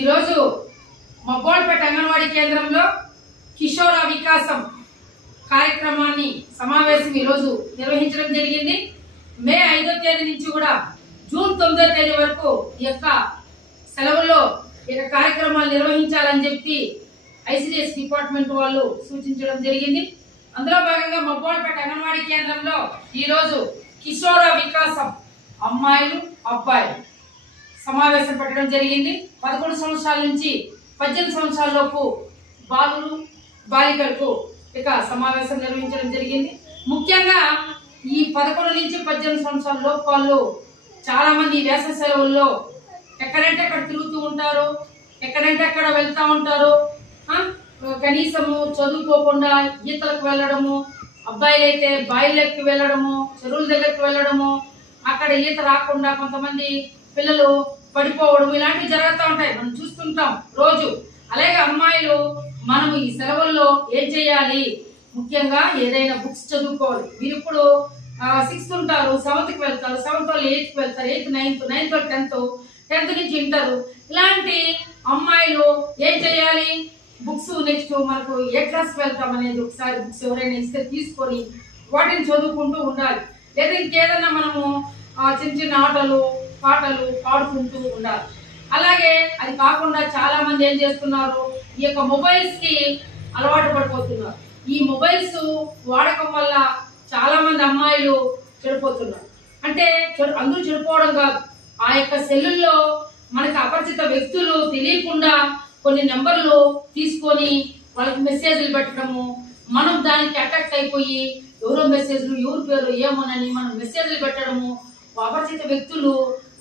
ఈరోజు మబ్బోళ్లపేట అంగన్వాడీ కేంద్రంలో కిషోర వికాసం కార్యక్రమాన్ని సమావేశం ఈరోజు నిర్వహించడం జరిగింది. మే 5వ తేదీ నుంచి కూడా జూన్ 9వ తేదీ వరకు ఈ యొక్క సెలవుల్లో ఈ కార్యక్రమాలు నిర్వహించాలని చెప్పి ఐసిడిఎస్ డిపార్ట్మెంట్ వాళ్ళు సూచించడం జరిగింది. అందులో భాగంగా మబ్బోళ్లపేట అంగన్వాడీ కేంద్రంలో ఈరోజు కిషోర వికాసం అమ్మాయిలు అబ్బాయిలు సమావేశం పెట్టడం జరిగింది. 11 సంవత్సరాల నుంచి 18 సంవత్సరాల లోపు బాలురు బాలికలకు ఇక సమావేశం నిర్వహించడం జరిగింది. ముఖ్యంగా ఈ 11 నుంచి 18 సంవత్సరాల లోపు వాళ్ళు చాలా మంది వేసవి సెలవుల్లో ఎక్కడంటే అక్కడ తిరుగుతూ ఉంటారు, ఎక్కడంటే అక్కడ వెళ్తూ ఉంటారు. కనీసము చదువుకోకుండా ఈతలకు వెళ్ళడము, అబ్బాయిలైతే బాయిలకి వెళ్ళడము, చెరువుల దగ్గరికి వెళ్ళడము, అక్కడ ఈత రాకుండా కొంతమంది పిల్లలు పడిపోవడం ఇలాంటివి జరుగుతూ ఉంటాయి, మనం చూస్తుంటాం రోజు. అలాగే అమ్మాయిలు మనము ఈ సెలవుల్లో ఏం చేయాలి, ముఖ్యంగా ఏదైనా బుక్స్ చదువుకోవాలి. మీరు ఇప్పుడు 6th ఉంటారు, 7th వెళ్తారు, 7th వాళ్ళు 8th వెళ్తారు, 8th 9th, 9th వాళ్ళు 10th నుంచి ఇంటారు. ఇలాంటి అమ్మాయిలు ఏం చేయాలి, బుక్స్ నెక్స్ట్ మనకు ఏ క్లాస్కి వెళ్తాం అనేది ఒకసారి బుక్స్ ఎవరైనా ఇస్తే తీసుకొని వాటిని చదువుకుంటూ ఉండాలి. లేదా ఇంకేదన్నా మనము చిన్న చిన్న ఆటలు పాటలు పాడుకుంటూ ఉండాలి. అలాగే అది కాకుండా చాలా మంది ఏం చేస్తున్నారు, ఈ యొక్క మొబైల్స్ కి అలవాటు పడిపోతున్నారు. ఈ మొబైల్స్ వాడకం వల్ల చాలా మంది అమ్మాయిలు చెడిపోతున్నారు. అంటే అందరూ చెడిపోవడం కాదు, ఆ యొక్క సెల్లుల్లో మనకు అపరిచిత వ్యక్తులు తెలియకుండా కొన్ని నెంబర్లు తీసుకొని వాళ్ళకి మెసేజ్లు పెట్టడము, మనం దానికి అట్రాక్ట్ అయిపోయి ఎవరో మెసేజ్లు ఎవరి పేరు ఏమోనని మనం మెసేజ్లు పెట్టడము, అపరిచిత వ్యక్తులు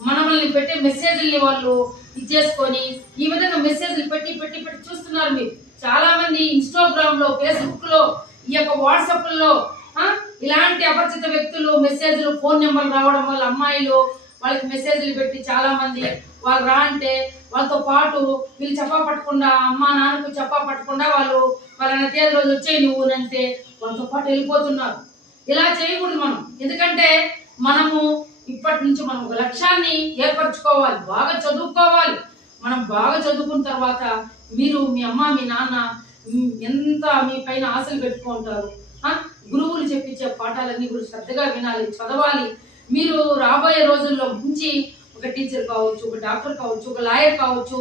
మనల్ని పెట్టే మెసేజ్ల్ని వాళ్ళు ఇచ్చేసుకొని ఈ విధంగా మెసేజ్లు పెట్టి పెట్టి పెట్టి చూస్తున్నారు. మీరు చాలా మంది ఇన్స్టాగ్రామ్ లో, ఫేస్బుక్ లో, ఈ యొక్క వాట్సాప్ లో ఇలాంటి అపరిచిత వ్యక్తులు మెసేజ్లు ఫోన్ నెంబర్లు రావడం వల్ల అమ్మాయిలు వాళ్ళకి మెసేజ్లు పెట్టి చాలా మంది వాళ్ళు రా అంటే వాళ్ళతో పాటు వీళ్ళు చెప్పా పట్టకుండా, అమ్మా నాన్నకు చెప్పా పట్టకుండా వాళ్ళు వాళ్ళ తేదీ రోజు వచ్చాయి నువ్వు అంటే వాళ్ళతో పాటు వెళ్ళిపోతున్నారు. ఇలా చేయకూడదు మనం. ఎందుకంటే మనము ఇప్పటి నుంచి మనం ఒక లక్ష్యాన్ని ఏర్పరచుకోవాలి, బాగా చదువుకోవాలి. మనం బాగా చదువుకున్న తర్వాత మీరు మీ అమ్మ మీ నాన్న ఎంత మీ పైన ఆశలు పెట్టుకుంటారు. గురువులు చెప్పించే పాఠాలన్నీ కూడా శ్రద్ధగా వినాలి, చదవాలి. మీరు రాబోయే రోజుల్లో మంచి ఒక టీచర్ కావచ్చు, ఒక డాక్టర్ కావచ్చు, ఒక లాయర్ కావచ్చు,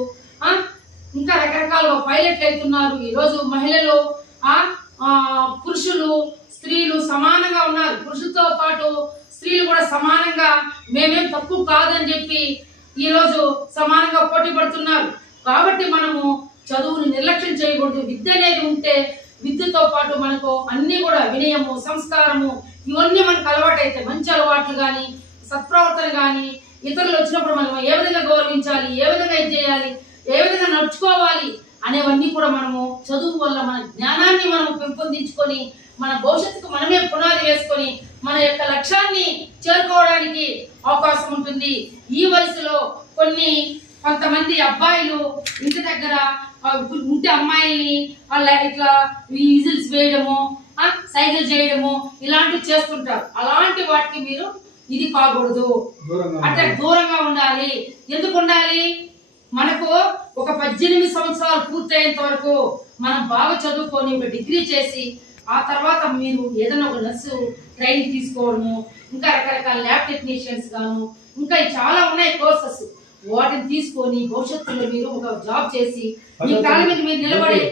ఇంకా రకరకాల పైలట్లు అవుతున్నారు. ఈరోజు మహిళలు పురుషులు స్త్రీలు సమానంగా ఉన్నారు. పురుషులతో పాటు స్త్రీలు కూడా సమానంగా మేమేం తక్కువ కాదని చెప్పి ఈరోజు సమానంగా పోటీ పడుతున్నారు. కాబట్టి మనము చదువుని నిర్లక్ష్యం చేయకూడదు. విద్య అనేది ఉంటే విద్యతో పాటు మనకు అన్ని కూడా వినయము, సంస్కారము ఇవన్నీ మనకు అలవాటు అయితే మంచి అలవాట్లు కానీ, సత్ప్రవర్తన కానీ, ఇతరులు వచ్చినప్పుడు మనం ఏ విధంగా గౌరవించాలి, ఏ విధంగా ఇది చేయాలి, ఏ విధంగా నడుచుకోవాలి అనేవన్నీ కూడా మనము చదువు వల్ల మన జ్ఞానాన్ని మనం పెంపొందించుకొని మన భవిష్యత్తుకు మనమే పునాది వేసుకొని మన యొక్క లక్ష్యాన్ని చేరుకోవడానికి అవకాశం ఉంటుంది. ఈ వయసులో కొంతమంది అబ్బాయిలు ఇంటి దగ్గర ఉంటే అమ్మాయిల్ని వాళ్ళ ఇట్లా విజిల్స్ వేయడము, సైకిల్ చేయడము ఇలాంటివి చేస్తుంటారు. అలాంటి వాటికి మీరు ఇది కాకూడదు, అంటే దూరంగా ఉండాలి. ఎందుకు ఉండాలి, మనకు ఒక 18 సంవత్సరాలు పూర్తయ్యేంత వరకు మనం బాగా చదువుకొని ఒక డిగ్రీ చేసి ఆ తర్వాత మీరు ఏదైనా ఒక నర్సు ట్రైనింగ్ తీసుకోవడము, ఇంకా రకరకాల ల్యాబ్ టెక్నీషియన్స్ గాను ఇంకా చాలా ఉన్నాయి కోర్సెస్, వాటిని తీసుకొని భవిష్యత్తులో మీరు ఒక జాబ్ చేసి మీ కాళ్ళ మీద మీరు నిలబడి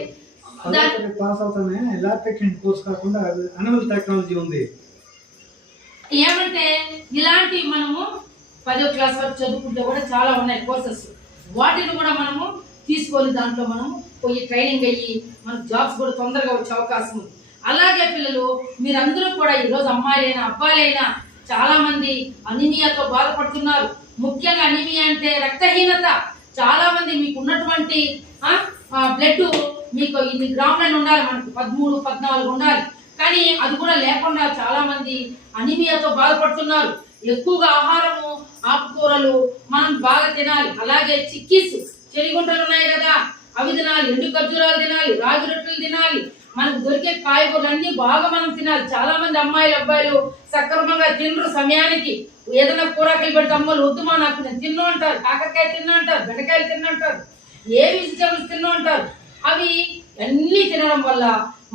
ఏమంటే ఇలాంటి మనము 10వ క్లాస్ వరకు చదువుకుంటే కూడా చాలా ఉన్నాయి కోర్సెస్, వాటిని కూడా మనము తీసుకొని దాంట్లో మనము పోయి ట్రైనింగ్ అయ్యి మనకు జాబ్స్ కూడా తొందరగా వచ్చే అవకాశం ఉంది. అలాగే పిల్లలు మీరందరూ కూడా ఈరోజు అమ్మాయిలైనా అబ్బాయిలైనా చాలా మంది అనీమియాతో బాధపడుతున్నారు. ముఖ్యంగా అనీమియా అంటే రక్తహీనత. చాలా మంది మీకు ఉన్నటువంటి బ్లడ్ మీకు 2 గ్రాములను ఉండాలి, మనకు 13, 14 ఉండాలి, కానీ అది కూడా లేకుండా చాలా మంది అనీమియాతో బాధపడుతున్నారు. ఎక్కువగా ఆహారము, ఆకుకూరలు మనం బాగా తినాలి. అలాగే చిక్కీస్, చెరిగుంటలు ఉన్నాయి కదా, అవి తినాలి, ఎండు ఖర్జూరాలు తినాలి, రాగి రొట్టెలు తినాలి, మనకు దొరికే కాయగూరలు అన్ని బాగా మనం తినాలి. చాలా మంది అమ్మాయిలు అబ్బాయిలు సక్రమంగా తినరు. సమయానికి ఏదైనా కూరకాయలు పెడితే అమ్మలు వద్దుమా నాకు నేను తిన్ను అంటారు, కాకరకాయ తిన్ను అంటారు, బెండకాయలు తిన్ను అంటారు. ఏ వెజిటబుల్స్ తిన్నా ఉంటారు. అవి అన్నీ తినడం వల్ల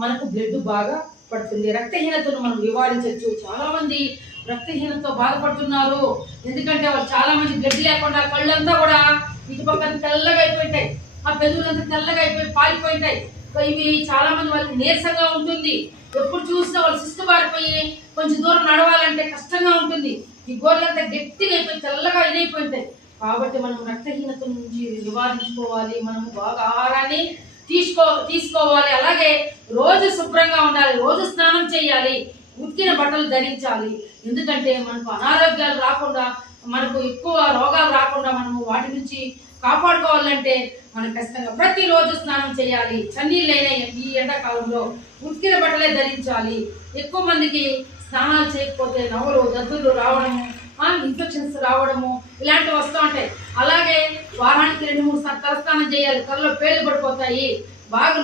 మనకు బ్లడ్ బాగా పడుతుంది. రక్తహీనతను మనం నివారించవచ్చు. చాలా మంది రక్తహీనతతో బాధపడుతున్నారు. ఎందుకంటే వాళ్ళు చాలా మంది బ్లడ్ లేకుండా కళ్ళంతా కూడా ఇటుపక్క తెల్లగా అయిపోయింటాయి, ఆ పెదవులంతా తెల్లగా అయిపోయి పాలిపోయింటాయి. ఇవి చాలా మంది వాళ్ళకి నీరసంగా ఉంటుంది. ఎప్పుడు చూసినా వాళ్ళు సుస్తు బారిపోయి కొంచెం దూరం నడవాలంటే కష్టంగా ఉంటుంది. ఈ గోర్లంతా గట్టిగా అయిపోయి తెల్లగా ఇదైపోయింటాయి. కాబట్టి మనం రక్తహీనత నుంచి నివారించుకోవాలి. మనము బాగా ఆహారాన్ని తీసుకోవాలి. అలాగే రోజు శుభ్రంగా ఉండాలి, రోజు స్నానం చేయాలి, ఉతికిన బట్టలు ధరించాలి. ఎందుకంటే మనకు అనారోగ్యాలు రాకుండా, మనకు ఎక్కువ రోగాలు రాకుండా మనము వాటి నుంచి కాపాడుకోవాలంటే మనం ఖచ్చితంగా ప్రతిరోజు స్నానం చేయాలి. చన్నీళ్ళైన ఈ ఎండాకాలంలో ఉతికిన బట్టలే ధరించాలి. ఎక్కువ మందికి స్నానాలు చేయకపోతే నవ్వులు, దద్దులు రావడము, ఇన్ఫెక్షన్స్ రావడము ఇలాంటివి వస్తూ ఉంటాయి. అలాగే వారానికి 2-3 సార్లు తలస్నానం చేయాలి. తలలో పేర్లు పడిపోతాయి. బాగా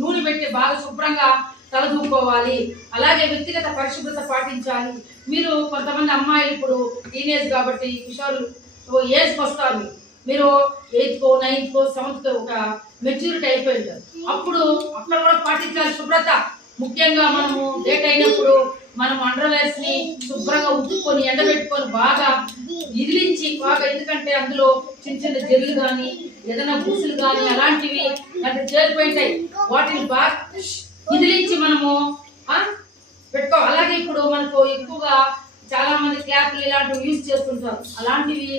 నూనె పెట్టి బాగా శుభ్రంగా తల దూకోవాలి. అలాగే వ్యక్తిగత పరిశుభ్రత పాటించాలి. మీరు కొంతమంది అమ్మాయిలు ఇప్పుడు టీనేజ్ కాబట్టి కిషోర్ ఏజ్కి వస్తారు. మీరు 8th, 9th, 7th ఒక మెచ్యూరిటీ అయిపోయింటారు. అప్పుడు అక్కడ కూడా పాటించాలి శుభ్రత. ముఖ్యంగా మనము డేట్ అయినప్పుడు మనం అండర్వేర్స్ ని శుభ్రంగా ఉతుక్కొని ఎండబెట్టుకొని బాగా ఇదిలించి బాగా, ఎందుకంటే అందులో చిన్న చిన్న జల్లు కానీ ఏదైనా బూసులు కానీ అలాంటివి అంటే చేరిపోయింటాయి. వాటిని బాగా ఇదిలించి మనము పెట్టుకో. అలాగే ఇప్పుడు మనకు ఎక్కువగా చాలా మంది క్లాప్లు ఇలాంటివి యూజ్ చేస్తుంటారు. అలాంటివి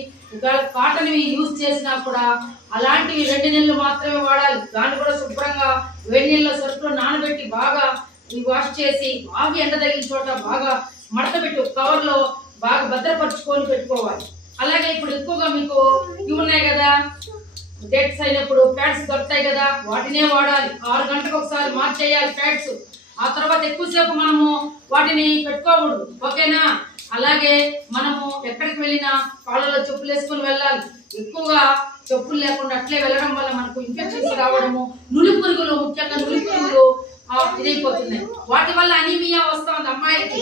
కాటన్ యూజ్ చేసినా కూడా అలాంటివి 2 నెలలు మాత్రమే వాడాలి. దాన్ని కూడా శుభ్రంగా వేడి నీళ్ళలో సరుకులో నానబెట్టి బాగా వాష్ చేసి బాగా ఎండ తగిలిన చోట బాగా మడత పెట్టి కవర్లో బాగా భద్రపరుచుకొని పెట్టుకోవాలి. అలాగే ఇప్పుడు ఎక్కువగా మీకు ఇవి ఉన్నాయి కదా, డేట్స్ అయినప్పుడు ప్యాడ్స్ దొరుకుతాయి కదా, వాటినే వాడాలి. 6 గంటలకు ఒకసారి మార్చేయాలి ప్యాడ్స్. ఆ తర్వాత ఎక్కువసేపు మనము వాటిని పెట్టుకోకూడదు, ఓకేనా? అలాగే మనము ఎక్కడికి వెళ్ళినా కాళ్ళలో చెప్పులు వేసుకొని వెళ్ళాలి. ఎక్కువగా చెప్పులు లేకుండా అట్లే వెళ్ళడం వల్ల మనకు ఇన్ఫెక్షన్స్ రావడము, నులి పురుగులు, ముఖ్యంగా నులి పురుగులు ఇదైపోతున్నాయి. వాటి వల్ల అనీమియా వస్తా ఉంది అమ్మాయికి.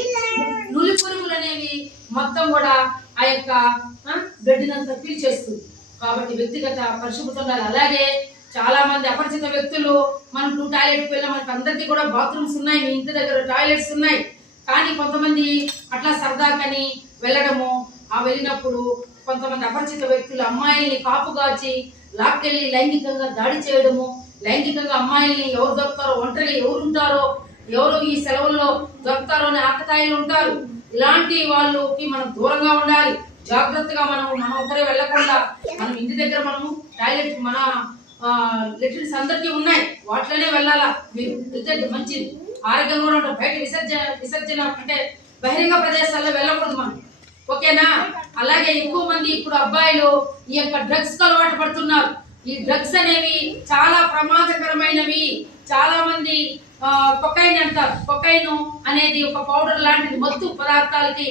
నులి పురుగులు అనేవి మొత్తం కూడా ఆ యొక్క బ్లడ్నంతా పీల్చేస్తుంది. కాబట్టి వ్యక్తిగత పరిశుభ్రత ఉండాలి. అలాగే చాలా మంది అపరిచిత వ్యక్తులు, మనం 2 టాయిలెట్కి వెళ్ళినా మనకి అందరికీ కూడా బాత్రూమ్స్ ఉన్నాయి, మీ ఇంటి దగ్గర టాయిలెట్స్ ఉన్నాయి. కానీ కొంతమంది అట్లా సరదాకని వెళ్ళడము, వెళ్ళినప్పుడు కొంతమంది అపరిచిత వ్యక్తులు అమ్మాయిల్ని కాపుగాచి లాక్కెళ్ళి లైంగికంగా దాడి చేయడము, లైంగికంగా అమ్మాయిల్ని ఎవరు దొరుకుతారో, ఒంటరిగా ఎవరు ఉంటారో, ఎవరు ఈ సెలవుల్లో దొరుకుతారో అని ఆకతాయిలు ఉంటారు. ఇలాంటి వాళ్ళకి మనం దూరంగా ఉండాలి. జాగ్రత్తగా మనం ఒకరే వెళ్ళకుండా మనం ఇంటి దగ్గర మనము టాయిలెట్ మన లెట్రిన్స్ అందరికీ ఉన్నాయి, వాటిలోనే వెళ్ళాలా. మీరు వెళ్తే మంచిది, ఆరోగ్యంగా కూడా ఉంటారు. బయట విసర్జన అంటే బహిరంగ ప్రదేశాల్లో వెళ్ళకూడదు మనం, ఓకేనా? అలాగే ఎక్కువ మంది ఇప్పుడు అబ్బాయిలు ఈ యొక్క డ్రగ్స్ కు అలవాటు పడుతున్నారు. ఈ డ్రగ్స్ అనేవి చాలా ప్రమాదకరమైనవి. చాలా మంది కొకైన్ అంటారు. కొకైన్ అనేది ఒక పౌడర్ లాంటిది, మత్తు పదార్థాలకి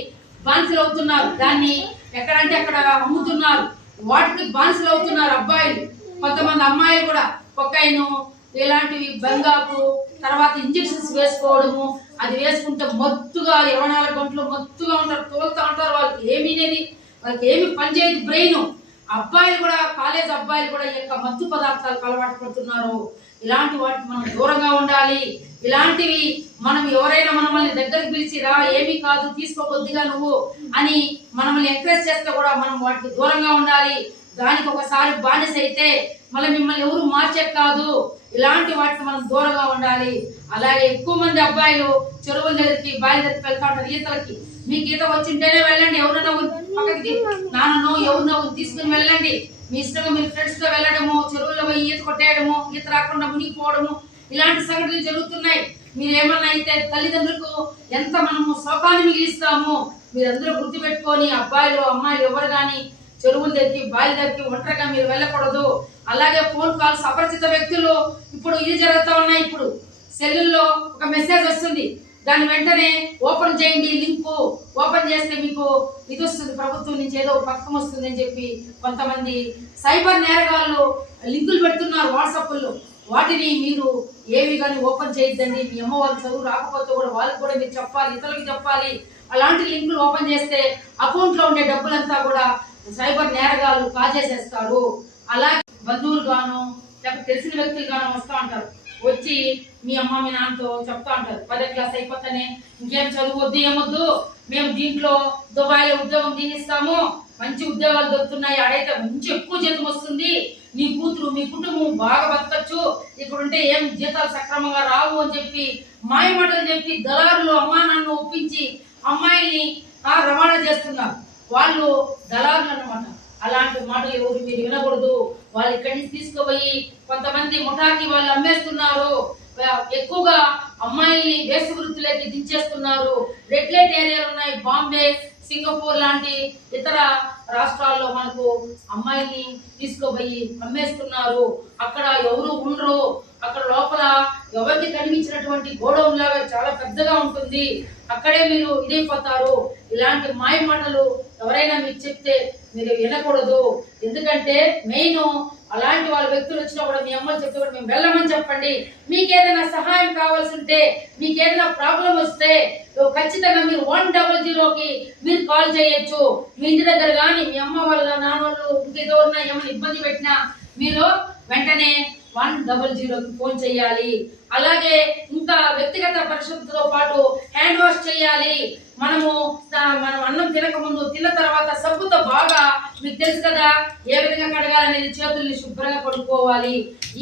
బానిసలు అవుతున్నారు. దాన్ని ఎక్కడంటే అక్కడ అమ్ముతున్నారు, వాటికి బానిసలు అవుతున్నారు అబ్బాయిలు. కొంతమంది అమ్మాయిలు కూడా కొకైన్ ఇలాంటివి బెంగాకు తర్వాత ఇంజెక్షన్స్ వేసుకోవడము, అది వేసుకుంటే మత్తుగా 24 గంటలు మత్తుగా ఉంటారు, తోలుతూ ఉంటారు. వాళ్ళకి ఏమి పనిచేయదు బ్రెయిన్. అబ్బాయిలు కూడా, కాలేజ్ అబ్బాయిలు కూడా ఈ యొక్క మత్తు పదార్థాలకు అలవాటు పడుతున్నారు. ఇలాంటి వాటికి మనం దూరంగా ఉండాలి. ఇలాంటివి మనం ఎవరైనా మనల్ని దగ్గరికి పిలిచి రా, ఏమీ కాదు తీసుకోకొద్దిగా నువ్వు అని మనల్ని ఎంకరేజ్ చేస్తే కూడా మనం వాటికి దూరంగా ఉండాలి. దానికి ఒకసారి బానిస అయితే మళ్ళీ మిమ్మల్ని ఎవరు మార్చేది కాదు. ఇలాంటి వాటికి మనం దూరంగా ఉండాలి. అలాగే ఎక్కువ మంది అబ్బాయిలు చెరువుల దగ్గరికి, బావి దగ్గరికి వెళ్తా ఉంటారు ఈతలకి. మీకు ఈత వచ్చింటేనే వెళ్ళండి, ఎవరన్నా పక్కకి నాన్ననో ఎవరినో తీసుకుని వెళ్ళండి. మీ ఇష్టంగా మీరు ఫ్రెండ్స్ తో వెళ్ళడము, చెరువుల్లో పోయి ఈత కొట్టేయడము, ఈత రాకుండా మునిగిపోవడము ఇలాంటి సంఘటనలు జరుగుతున్నాయి. మీరు ఏమన్నా అయితే తల్లిదండ్రులకు ఎంత మనము శోకాన్ని మిగిలిస్తాము. మీరందరూ గుర్తుపెట్టుకొని అబ్బాయిలు అమ్మాయిలు ఎవరు కానీ చెరువుల దగ్గరికి, బావి దగ్గరికి ఒంటరిగా మీరు వెళ్ళకూడదు. అలాగే ఫోన్ కాల్స్, అపరిచిత వ్యక్తులు ఇప్పుడు ఇది జరుగుతూ ఉన్నాయి. ఇప్పుడు సెల్లుల్లో ఒక మెసేజ్ వస్తుంది, దాన్ని వెంటనే ఓపెన్ చేయండి, లింక్ ఓపెన్ చేస్తే మీకు ఇది వస్తుంది, ప్రభుత్వం నుంచి ఏదో పథకం వస్తుంది అని చెప్పి కొంతమంది సైబర్ నేరగాళ్ళు లింకులు పెడుతున్నారు వాట్సాప్లో. వాటిని మీరు ఏవి కానీ ఓపెన్ చేయొద్దండి. మీ అమ్మ వాళ్ళు చదువు రాకపోతే కూడా వాళ్ళకి కూడా మీరు చెప్పాలి, ఇతరులకి చెప్పాలి. అలాంటి లింకులు ఓపెన్ చేస్తే అకౌంట్లో ఉండే డబ్బులంతా కూడా సైబర్ నేరగాళ్ళు కాజేసేస్తారు. అలాగే బంధువులు తెలిసిన వ్యక్తులు కానీ వస్తూ ఉంటారు. వచ్చి మీ అమ్మ మీ నాన్నతో చెప్తా ఉంటారు, 10వ క్లాస్ అయిపోతానే ఇంకేం చదువువద్దు ఏమొద్దు, మేము దీంట్లో దుబాయ్లో ఉద్యోగం తీనిస్తాము, మంచి ఉద్యోగాలు దొరుకుతున్నాయి, ఆడైతే మంచి ఎక్కువ జీతం వస్తుంది, నీ కూతురు మీ కుటుంబం బాగా బతకచ్చు, ఇక్కడుంటే ఏం జీతాలు సక్రమంగా రావు అని చెప్పి మాయ మాటలు చెప్పి దళారులు అమ్మా నాన్న ఒప్పించి అమ్మాయిని రవాణా చేస్తున్నారు. వాళ్ళు దళారులు అన్నమాట. అలాంటి మాటలు ఎవరు మీరు వినకూడదు. వాళ్ళు ఇక్కడి నుంచి తీసుకుపోయి కొంతమంది ముఠాకి వాళ్ళు అమ్మేస్తున్నారు. ఎక్కువగా అమ్మాయిల్ని వేసవృత్తులకి దించేస్తున్నారు. రెడ్ లైట్ ఏరియాలు ఉన్నాయి, బాంబే, సింగపూర్ లాంటి ఇతర రాష్ట్రాల్లో మనకు అమ్మాయిల్ని తీసుకుపోయి అమ్మేస్తున్నారు. అక్కడ ఎవరు ఉండరు. అక్కడ లోపల ఎవరికి కనిపించినటువంటి గోడౌన్ లాగా చాలా పెద్దగా ఉంటుంది. అక్కడే మీరు ఇదైపోతారు. ఇలాంటి మాయ మాటలు ఎవరైనా మీకు చెప్తే మీరు వినకూడదు. ఎందుకంటే మెయిన్ అలాంటి వాళ్ళ వ్యక్తులు వచ్చినా కూడా మీ అమ్మలు చెప్తే కూడా మేము వెళ్ళమని చెప్పండి. మీకు ఏదైనా సహాయం కావాల్సి ఉంటే, మీకు ఏదైనా ప్రాబ్లం వస్తే ఖచ్చితంగా మీరు 100కి మీరు కాల్ చేయొచ్చు. మీ ఇంటి దగ్గర కానీ మీ అమ్మ వాళ్ళ నాన్న వాళ్ళు ఇంకేదో ఉన్నా ఏమైనా ఇబ్బంది పెట్టినా మీరు వెంటనే 100కి ఫోన్ చేయాలి. అలాగే ఇంకా వ్యక్తిగత పరిశుభ్రతతో పాటు హ్యాండ్ వాష్ చేయాలి. మనం అన్నం తినక ముందు తిన్న తర్వాత సబ్బుతో బాగా, మీకు తెలుసు కదా ఏ విధంగా కడగాలనేది, చేతుల్ని శుభ్రంగా కడుక్కోవాలి.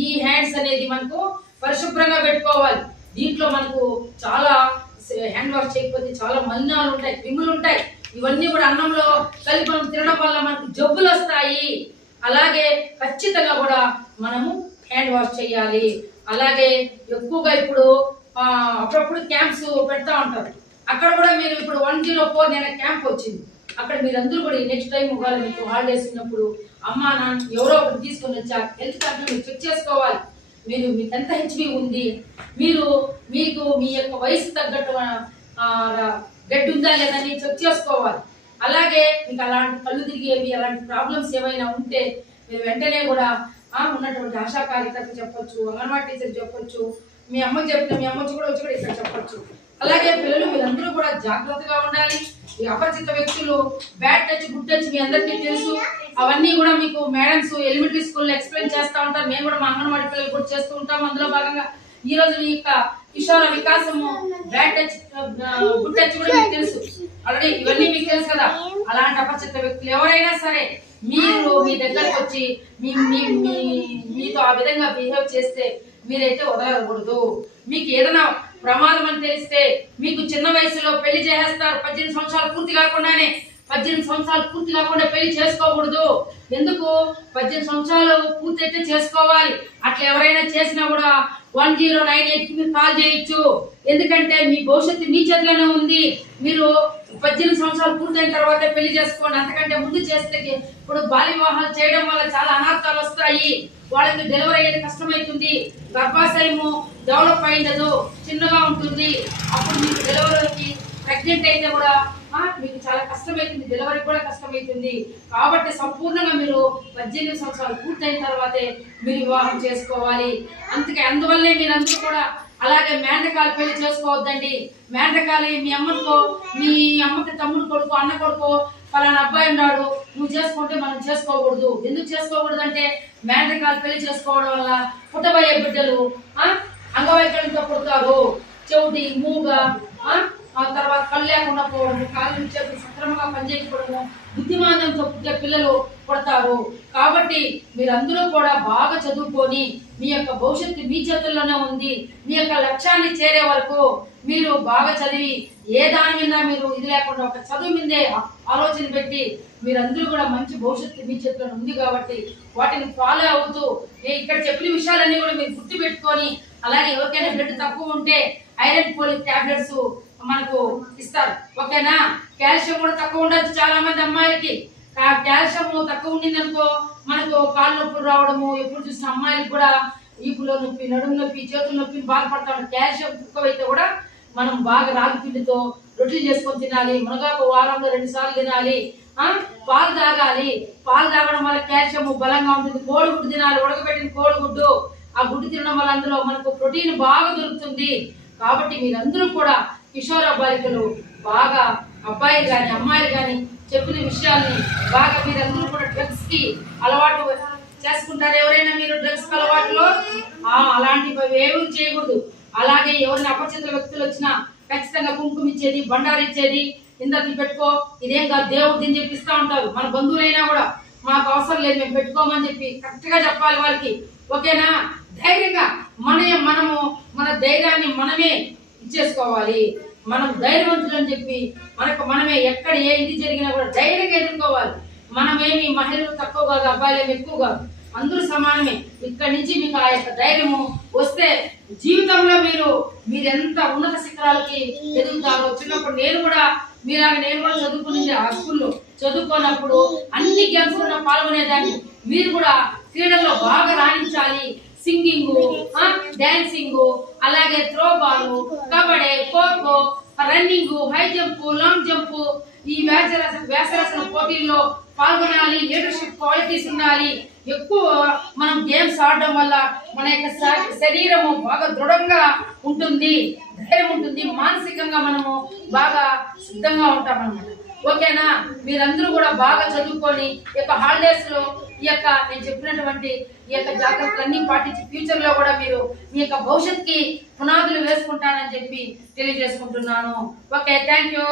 ఈ హ్యాండ్స్ అనేది మనకు పరిశుభ్రంగా పెట్టుకోవాలి. దీంట్లో మనకు చాలా హ్యాండ్ వాష్ చేయకపోతే చాలా మలినాలు ఉంటాయి, క్రిములు ఉంటాయి. ఇవన్నీ కూడా అన్నంలో కలిపి మనం తినడం వల్ల మనకు జబ్బులు వస్తాయి. అలాగే ఖచ్చితంగా కూడా మనము హ్యాండ్ వాష్ చేయాలి. అలాగే ఎక్కువగా ఇప్పుడు అప్పుడప్పుడు క్యాంప్స్ పెడతా ఉంటారు. అక్కడ కూడా మీరు ఇప్పుడు 104 నేను క్యాంప్ వచ్చింది. అక్కడ మీరందరూ కూడా నెక్స్ట్ టైం ఒకవేళ మీకు హాలిడేస్ ఉన్నప్పుడు అమ్మా నాన్న ఎవరో ఒకటి తీసుకొని వచ్చి హెల్త్ కార్డు మీరు చెక్ చేసుకోవాలి. మీకు ఎంత హెచ్బి ఉంది, మీకు మీ యొక్క వయసు తగ్గట్టు గడ్డి ఉందా లేదని చెక్ చేసుకోవాలి. అలాగే మీకు అలాంటి కళ్ళు తిరిగేవి అలాంటి ప్రాబ్లమ్స్ ఏమైనా ఉంటే మీరు వెంటనే కూడా ఉన్నటువంటి ఆశా కార్యకర్త చెప్పొచ్చు, అంగన్వాడీ టీచర్ చెప్పొచ్చు, మీ అమ్మకి చెప్పిన మీ అమ్మకి కూడా వచ్చి కూడా ఇక్కడ చెప్పొచ్చు. అలాగే పిల్లలు మీరందరూ కూడా జాగ్రత్తగా ఉండాలి. ఈ అపరిచిత వ్యక్తులు, bad touch, good touch me అందరికీ తెలుసు. అవన్నీ కూడా మీకు మేడమ్స్ ఎలిమెంటరీ స్కూల్లో ఎక్స్ప్లెయిన్ చేస్తూ ఉంటారు. మేము కూడా మా అంగన్వాడీ పిల్లలు కూడా చేస్తూ ఉంటాం. అందులో భాగంగా ఈ రోజు మీ యొక్క కిషోర వికాసము, బ్యాడ్ టచ్, గుడ్ టచ్ కూడా మీకు తెలుసు. ఆల్రెడీ ఇవన్నీ మీకు తెలుసు కదా. అలాంటి అపరిచిత వ్యక్తులు ఎవరైనా సరే మీరు మీ దగ్గరకు వచ్చి మీతో ఆ విధంగా బిహేవ్ చేస్తే మీరైతే వదలకూడదు. మీకు ఏదైనా ప్రమాదం అని తెలిస్తే మీకు చిన్న వయసులో పెళ్లి చేసేస్తారు. 18 సంవత్సరాలు పూర్తి కాకుండా పెళ్లి చేసుకోకూడదు. ఎందుకు 18 సంవత్సరాలు పూర్తి అయితే చేసుకోవాలి. అట్లా ఎవరైనా చేసినా కూడా 1098కి మీరు కాల్ చేయొచ్చు. ఎందుకంటే మీ భవిష్యత్తు మీ చేతిలోనే ఉంది. మీరు 18 సంవత్సరాలు పూర్తయిన తర్వాత పెళ్లి చేసుకోండి. అంతకంటే ముందు చేస్తే ఇప్పుడు బాల్య వివాహాలు చేయడం వల్ల చాలా అనార్థాలు వస్తాయి. వాళ్ళకి డెలివరీ అయ్యేది కష్టమవుతుంది. గర్భాశయము డెవలప్ అయ్యిందో చిన్నగా ఉంటుంది. అప్పుడు మీకు డెలివరీకి ప్రెగ్నెంట్ అయితే కూడా మీకు చాలా కష్టమవుతుంది, డెలివరీ కూడా కష్టమవుతుంది. కాబట్టి సంపూర్ణంగా మీరు 18 సంవత్సరాలు పూర్తయిన తర్వాతే మీరు వివాహం చేసుకోవాలి. అందువల్లే మీరందరూ కూడా అలాగే మేనకాలు పెళ్లి చేసుకోవద్దండి. మేనకాలి మీ అమ్మకి తమ్ముడు కొడుకు, అన్న కొడుకు ఫలానా అబ్బాయి ఉన్నాడు, నువ్వు చేసుకుంటే మనం చేసుకోకూడదు. ఎందుకు చేసుకోకూడదు అంటే మేనకాలు పెళ్లి చేసుకోవడం వల్ల పుట్టబోయే బిడ్డలు అంగవైకల్యంతో పుడతారు. చెవిటి, మూగ, ఆ తర్వాత కళ్ళు లేకుండా పోవడము, కాళ్ళు చేతులు సక్రమంగా పనిచేయకపోవడము, బుద్ధిమానంతో పుట్టే పిల్లలు పుడతారు. కాబట్టి మీరందరూ కూడా బాగా చదువుకొని మీ యొక్క భవిష్యత్తు మీ చేతుల్లోనే ఉంది. మీ యొక్క లక్ష్యాన్ని చేరే వరకు మీరు బాగా చదివి ఏ దాని మీద మీరు ఇది లేకుండా ఒక చదువు మీదే ఆలోచన పెట్టి మీరందరూ కూడా మంచి భవిష్యత్తు మీ చేతిలో ఉంది. కాబట్టి వాటిని ఫాలో అవుతూ ఇక్కడ చెప్పిన విషయాలన్నీ కూడా మీరు గుర్తు పెట్టుకొని, అలాగే ఎవరికైనా బ్లడ్ తక్కువ ఉంటే ఐరన్ ఫోలిక్ టాబ్లెట్స్ మనకు ఇస్తారు. ఓకేనా? కాల్షియం కూడా తక్కువ ఉండొచ్చు చాలా మంది అమ్మాయిలకి. కాల్షియం తక్కువ ఉండింది అనుకో మనకు కాళ్ళు నొప్పులు రావడము, ఎప్పుడు చూసిన అమ్మాయిలకు కూడా ఈపులో నొప్పి, నడుము నొప్పి, చేతుల నొప్పి బాధపడతాం. కాల్షియం తక్కువైతే కూడా మనం బాగా రాగి పిండితో రొట్టెలు చేసుకొని తినాలి. మునగాకు వారంలో 2 సార్లు తినాలి. పాలు తాగాలి. పాలు తాగడం వల్ల కాల్షియం బలంగా ఉంటుంది. కోడిగుడ్డు తినాలి, ఉడకబెట్టిన కోడిగుడ్డు. ఆ గుడ్డు తినడం వల్ల అందులో మనకు ప్రోటీన్ బాగా దొరుకుతుంది. కాబట్టి మీరందరూ కూడా కిషోర బాలికలు బాగా, అబ్బాయిలు కానీ అమ్మాయిలు కానీ చెప్పిన విషయాల్ని బాగా మీరందరూ కూడా డ్రగ్స్ కి అలవాటు చేసుకుంటే తీసుకుంటారు ఎవరైనా మీరు డ్రగ్స్ అలవాటులో అలాంటివి ఏమీ చేయకూడదు. అలాగే ఎవరైనా అపరిచిత వ్యక్తులు వచ్చినా ఖచ్చితంగా కుంకుమ ఇచ్చేది, బండారు ఇచ్చేది, ఇందకి పెట్టుకో, ఇదేం కాదు దేవుడిని చెప్పిస్తా ఉంటారు. మన బంధువులైనా కూడా మాకు అవసరం లేదు మేము పెట్టుకోమని చెప్పి కరెక్ట్ గా చెప్పాలి వాళ్ళకి. ఓకేనా? ధైర్యంగా మన ధైర్యాన్ని మనమే ఇచ్చేసుకోవాలి. మనం ధైర్యవంతులు అని చెప్పి మనమే ఎక్కడ ఏ ఇది జరిగినా కూడా ధైర్యంగా ఎదుర్కోవాలి. మనమేమి మహిళలు తక్కువ కాదు, అబ్బాయిలేమి ఎక్కువ కాదు, అందరూ సమానమే. ఇక్కడి నుంచి మీకు ఆ యొక్క ధైర్యము వస్తే జీవితంలో మీరు ఎంత ఉన్నత శిఖరాలకి ఎదుగుతారో. చిన్నప్పుడు నేను కూడా చదువుకునేది ఆ స్కూల్లో. చదువుకున్నప్పుడు అన్ని గేమ్స్ లో పాల్గొనేదాన్ని. మీరు కూడా క్రీడల్లో బాగా రాణించాలి. సింగింగ్, డాన్సింగ్, అలాగే throw ball, kabaddi, kho kho, running, high jump, long jump, ఈ వ్యాసరసన పోటీల్లో పాల్గొనాలి. లీడర్షిప్ క్వాలిటీస్ ఉండాలి. ఎక్కువ మనం గేమ్స్ ఆడడం వల్ల మన యొక్క శరీరము బాగా దృఢంగా ఉంటుంది, ధైర్యం ఉంటుంది, మానసికంగా మనము బాగా సిద్ధంగా ఉంటాం అన్నమాట. ఓకేనా? మీరందరూ కూడా బాగా చదువుకొని ఈ యొక్క హాలిడేస్ లో నేను చెప్పినటువంటి ఈ యొక్క జాగ్రత్తలన్నీ పాటించి ఫ్యూచర్ లో కూడా మీరు మీ యొక్క భవిష్యత్తుకి పునాదులు వేసుకుంటారని చెప్పి తెలియజేసుకుంటున్నాను. Okay, thank you.